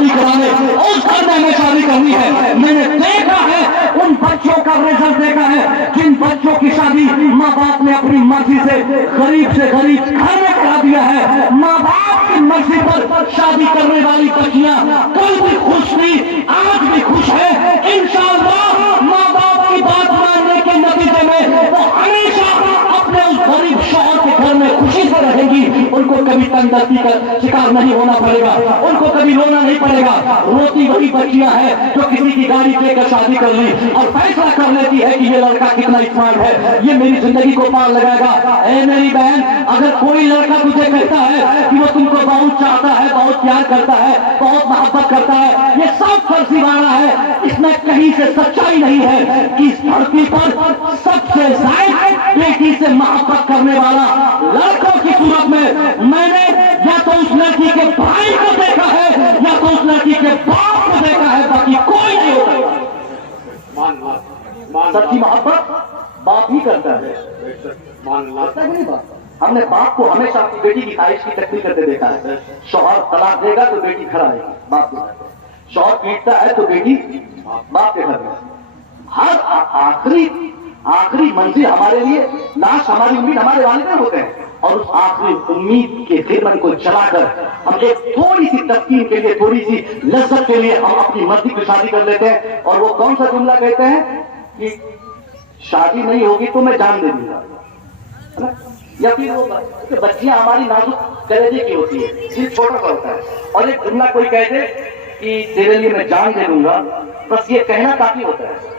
शादी कराने, उस घर में हमें शादी करनी है। मैंने देखा है, उन बच्चों का रिजल्ट देखा है जिन बच्चों की शादी माँ बाप ने अपनी मर्जी से गरीब घर में करा दिया है। माँ बाप की मर्जी पर शादी करने वाली बच्चियां कल भी खुश थी, आज भी खुश है। इंशाअल्लाह माँ बाप की बात मानने के नतीजे में वो हमेशा अपने उस गरीब शौहर के घर में खुशी से रहेंगी। उनको कभी तंगदस्ती का शिकार नहीं होना पड़ेगा, उनको कभी रोना नहीं पड़ेगा। रोती वही बच्चियां हैं जो किसी की गाड़ी लेकर शादी कर ली और फैसला कर लेती है कि ये लड़का कितना स्मार्ट है, ये मेरी जिंदगी को पार लगाएगा। ए मेरी बहन, अगर कोई लड़का तुझे कहता है कि वो तुमको बहुत चाहता है, बहुत प्यार करता है, बहुत मोहब्बत करता है, ये सब फर्जीवाड़ा है। इसमें कहीं से सच्चाई नहीं है कि इस धरती पर सबसे ज्यादा बेटी से मोहब्बत करने वाला लड़कों की सूरत में मैंने या तो उस लड़की के भाई को देखा है या तो उस लड़की के बाप को देखा है, बाकी कोई नहीं होता। सच्ची मोहब्बत बाप ही करता है, लगता है नहीं बाप। हमने बाप को हमेशा अपनी बेटी की ख्वाहिश की तकलीफ करते देखा है। शौहर तलाक देगा तो बेटी घर आएगी बाप के घर, शौहर पीटता है तो बेटी बाप के घर में। हर आखिरी मंजिल हमारे लिए लाश, हमारी उम्मीद हमारे वालिदैन होते हैं। और उस आखिरी उम्मीद के खिदमत को चलाकर हम एक थोड़ी सी तस्कीन के लिए, थोड़ी सी लज्जत के लिए हम अपनी मर्जी की शादी कर लेते हैं। और वो कौन सा जुमला कहते हैं कि शादी नहीं होगी तो मैं जान दे दूंगा, है ना? या फिर वो बच्चियां हमारी नाजुक कलेजे की होती है, दिल छोटा सा होता है, और एक जुमला कोई कह दे कि तेरे लिए मैं जान दे दूंगा, बस ये कहना काफी होता है।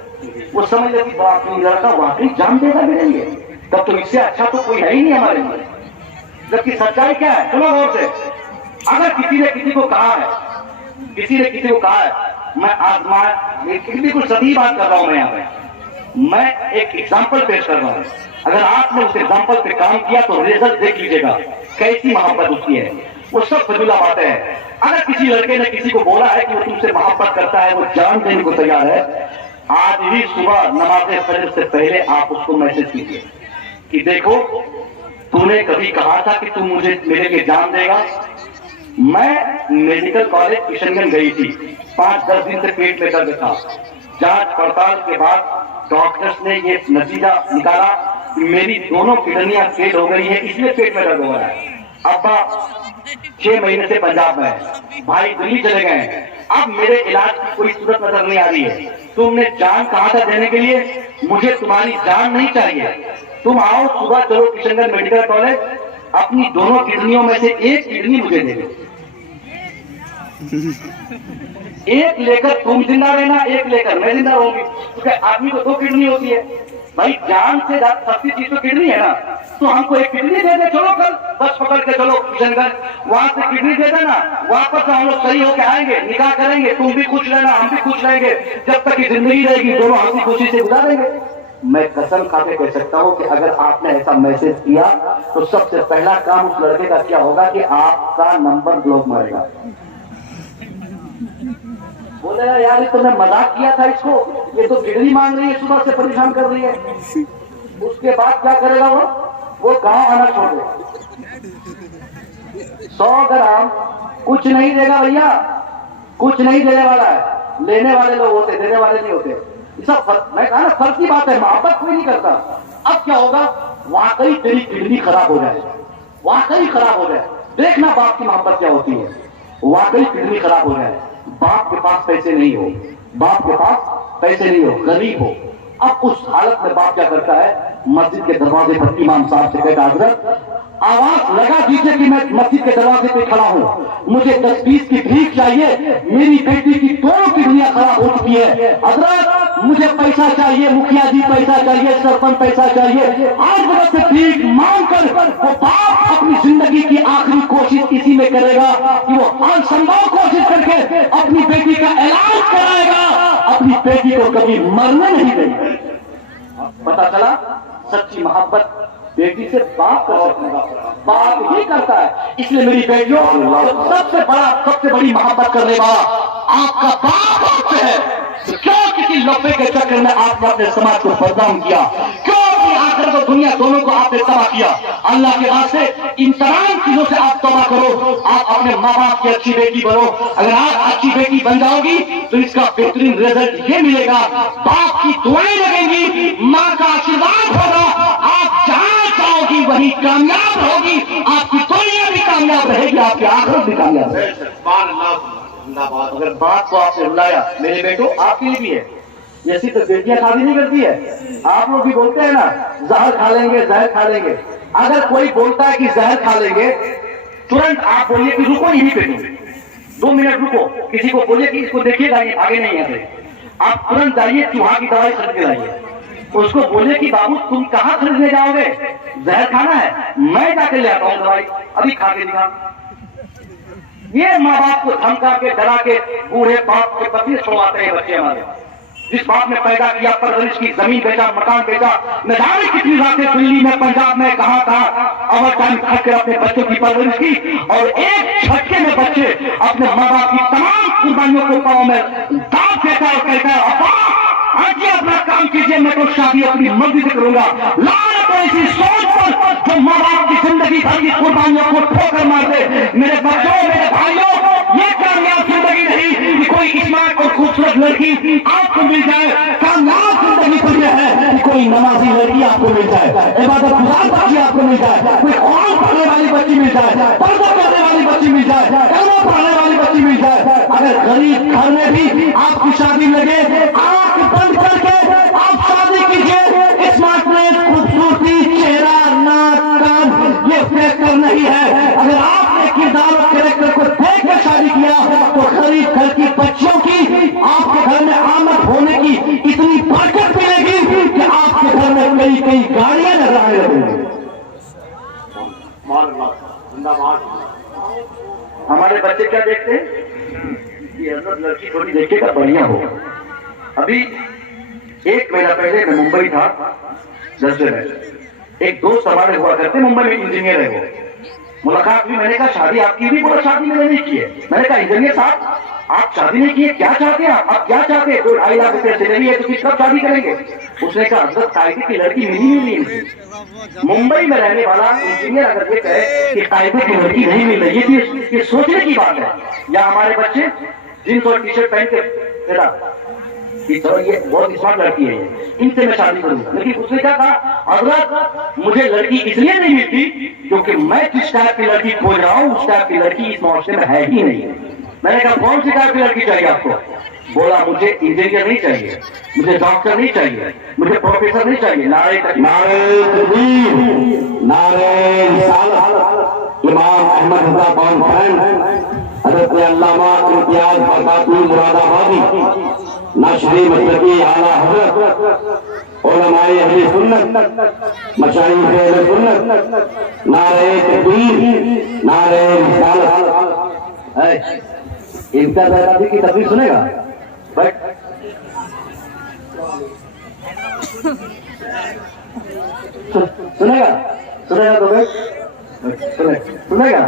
वो समझ लेती बाकी लड़का वाकई जान देगा मेरे लिए, तब तो इससे अच्छा तो कोई है ही नहीं हमारे लिए। जबकि सच्चाई क्या है, सुनो गौर से। अगर किसी ने किसी को कहा है, मैं आजमा बिल्कुल सही बात कर रहा हूं, मैं यहाँ पे मैं एक एग्जाम्पल पेश कर रहा हूं। अगर आपने उस एग्जाम्पल पे काम किया तो रिजल्ट देख लीजिएगा कैसी मोहब्बत उसकी है। वो सब फजूला बातें हैं। अगर किसी लड़के ने किसी को बोला है कि वो तुमसे मोहब्बत करता है, वो जान देने को तैयार है, आज ही सुबह नमाज़े फजर से पहले आप उसको मैसेज कीजिए कि देखो, तूने कभी कहा था कि तू मुझे मेरे लिए जान देगा। मैं मेडिकल कॉलेज किशनगंज गई थी, 5-10 दिन से पेट में दर्द था। जांच पड़ताल के बाद डॉक्टर्स ने ये नतीजा निकाला कि मेरी दोनों किडनियां फेल हो गई है, इसलिए पेट में दर्द हो रहा है। अब्बा 6 महीने से पंजाब में है, भाई दिल्ली चले गए हैं। अब मेरे इलाज की कोई सूरत नजर नहीं आ रही है। तुमने जान कहा था देने के लिए, मुझे तुम्हारी जान नहीं चाहिए। तुम आओ, सुबह चलो किशनगंज मेडिकल कॉलेज, अपनी दोनों किडनियों में से एक किडनी मुझे दे दो। एक लेकर तुम जिंदा रहना, एक लेकर मैं जिंदा रहूंगी, क्योंकि आदमी को 2 किडनी होती है। भाई जान से सस्ती चीज तो किडनी है ना, तो हमको एक किडनी दे दे। चलो कल बस पकड़ के चलो किशनगंज, वहां से किडनी दे देना, वापस हम लोग सही होके आएंगे, निकाह करेंगे, तुम भी खुश रहना, हम भी खुश रहेंगे, जब तक की जिंदगी रहेगी दोनों हंसी खुशी से गुजारेंगे। मैं कसम खा के कह सकता हूं कि अगर आपने ऐसा मैसेज किया तो सबसे पहला काम उस लड़के का क्या होगा कि आपका नंबर ब्लॉक मारेगा। बोलेगा यार ये तो मैं मजाक किया था इसको, ये तो किडनी मांग रही है, सुबह से परेशान कर रही है। उसके बाद क्या करेगा वो गांव आना छोड़ देगा। 100 ग्राम कुछ नहीं देगा भैया, कुछ नहीं देने वाला है। लेने वाले लोग होते, देने वाले नहीं होते। सब मैं कहा ना, फर्क की बात है, मोहब्बत कोई नहीं करता। अब क्या होगा, वाकई तेरी किडनी खराब हो जाए, वाकई खराब हो जाए, देखना बाप की मोहब्बत क्या होती है। वाकई किडनी खराब हो जाए, बाप के पास पैसे नहीं हो, बाप के पास पैसे नहीं हो, गरीब हो। अब उस हालत में बाप क्या करता है, मस्जिद के दरवाजे पर इमाम साहब से कहता, हजरत आवाज लगा दीजिए कि मैं मस्जिद के दरवाजे पे खड़ा हूँ, मुझे 10-20 की भीख चाहिए, मेरी बेटी की 2 किडनियां खराब हो चुकी है। हजरत मुझे पैसा चाहिए, मुखिया जी पैसा चाहिए, सरपंच पैसा चाहिए। आज वक्त से भीख मांग कर वो बाप अपनी जिंदगी की आखिरी कोशिश इसी में करेगा कि वो असंभव कोशिश करके अपनी बेटी का इलाज कराएगा, अपनी बेटी को कभी मरने नहीं देगा। पता चला सच्ची मोहब्बत बेटी से बाप बाप ही करता है। इसलिए मेरी बेटियों, सबसे बड़ी मोहब्बत करने वाला आपका बाप आपसे है। क्यों किसी लफे के चक्कर में आपने अपने समाज को बदनाम किया, क्यों आखिरत और दुनिया दोनों को आपने तबाह किया। अल्लाह के वास्ते इन तमाम चीजों से आप तौबा करो, आप अपने माँ बाप की अच्छी बेटी बनो। अगर आप अच्छी बेटी बन जाओगी तो इसका बेहतरीन रिजल्ट ये मिलेगा, बाप की दुआएं लगेंगी, माँ का आशीर्वाद होगा, आप जहां चाहोगी वही कामयाब होगी, आपकी दुनिया भी कामयाब रहेगी, आपकी आखिरत भी कामयाब रहेगी। अगर बात को आपसे बुलाया, मेरे बेटो आपके लिए भी है, जैसी तो बेटियां शादी नहीं करती है, आप लोग भी बोलते हैं ना जहर खा लेंगे, जहर खा लेंगे। अगर कोई बोलता है कि जहर खा लेंगे, तुरंत आप बोलिए कि रुको यहीं पे, 2 मिनट रुको। किसी को बोलिए कि इसको देखिएगा ये आगे नहीं आते, आप तुरंत जाइए चूहा की दवाई खरीद के लाइए। उसको बोलिए कि बाबू तुम कहाँ खरीदने जाओगे, जहर खाना है, मैं जाके ले आता हूँ दवाई, अभी खा के दिखा। ये माँ बाप को धमका के डरा के बूढ़े बाप के पति छोड़वाते हैं बच्चे हमारे। जिस बाप ने पैदा किया, परवरिश की, जमीन बेचा, मकान बेचा, न जाने कितनी रातें दिल्ली में, पंजाब में, कहाँ ओवर टाइम खट कर अपने बच्चों की परवरिश की, और एक झटके में बच्चे अपने माँ बाप की तमाम कुर्बानियों को पाँव में दाब देता है और कहता है अब्बा आज अपना काम कीजिए, मैं तो शादी अपनी मर्जी से करूंगा। लानत है ऐसी सोच पर जो माँ बाप की जिंदगी भर की कुर्बानियों को ठोकर मार दे। मेरे बच्चों, मेरे भाइयों, ये कामयाब जिंदगी नहीं कि कोई स्मार्ट और खूबसूरत लड़की आपको मिल जाए, कामयाब जिंदगी तो यह है कि कोई नमाजी लड़की आपको मिल जाए, इबादत गुजार बच्ची आपको मिल जाए, कोई कुरान पढ़ने वाली बच्ची मिल जाए, पर्दा करने वाली बच्ची मिल जाए, कलमा पढ़ने वाली बच्ची मिल जाए। अगर गरीब घर में भी आपकी शादी लगे, आंख बंद करके आप शादी कीजिए। स्मार्टनेस, खूबसूरती, चेहरा, नाक, कान ये फैक्टर नहीं है। अगर आपने किरदार और कैरेक्टर को देख कर शादी किया तो गरीब घर की बच्चियों की आपके घर में आमद होने की इतनी बरकत मिलेगी कि आपके घर में कई कई गाड़ियां नजर आने लगेंगी। हमारे बच्चे क्या देखते हैं कि हजरत लड़की थोड़ी देखेगा बढ़िया हो। अभी 1 महीना पहले मैं मुंबई था, 10 दिन है, एक दोस्त हमारे हुआ करते, मुंबई में इंजीनियर है वो, मुलाकात हुई। मैंने कहा शादी आपकी भी? बोला शादी मैंने नहीं की है। मैंने कहा इंजीनियर साहब आप शादी नहीं की है, क्या चाहते हैं आप क्या चाहते हैं? 2-2.5 लाख रुपया सैलरी है तो किस कब शादी करेंगे? उसने कहा हजरत कायदे की लड़की मिली नहीं। मुंबई में रहने वाला इंजीनियर अगर ये कहे कि कायदे की लड़की नहीं मिल रही है, ये सोचने की बात है। या हमारे बच्चे जींस और टी-शर्ट पहन के तो ये बहुत स्मार्ट लड़की है, इनसे मैं शादी करूंगा। लेकिन उसने क्या कहा, हजरत मुझे लड़की इसलिए नहीं मिलती क्योंकि मैं जिस टाइप की लड़की खोज रहा हूँ उस टाइप की लड़की इस माशरे में है ही नहीं। मैंने कहा कौन सी टाइप की लड़की चाहिए आपको? बोला मुझे इंजीनियर नहीं चाहिए, मुझे डॉक्टर नहीं चाहिए, मुझे प्रोफेसर नहीं चाहिए। नारे तकबीर, नारे रिसालत। इमाम अहमद रज़ा खान, हज़रत अल्लामा इम्तियाज बरकाती मुरादाबादी, नाशरी मसलकी आला हज़रत, उलमाए अहले सुन्नत, मशाइख अहले सुन्नत, नारे तकबीर, नारे रिसालत। इनका बैराती की तकबीर सुनेगा? बट सुनेगा तो सुनेगा।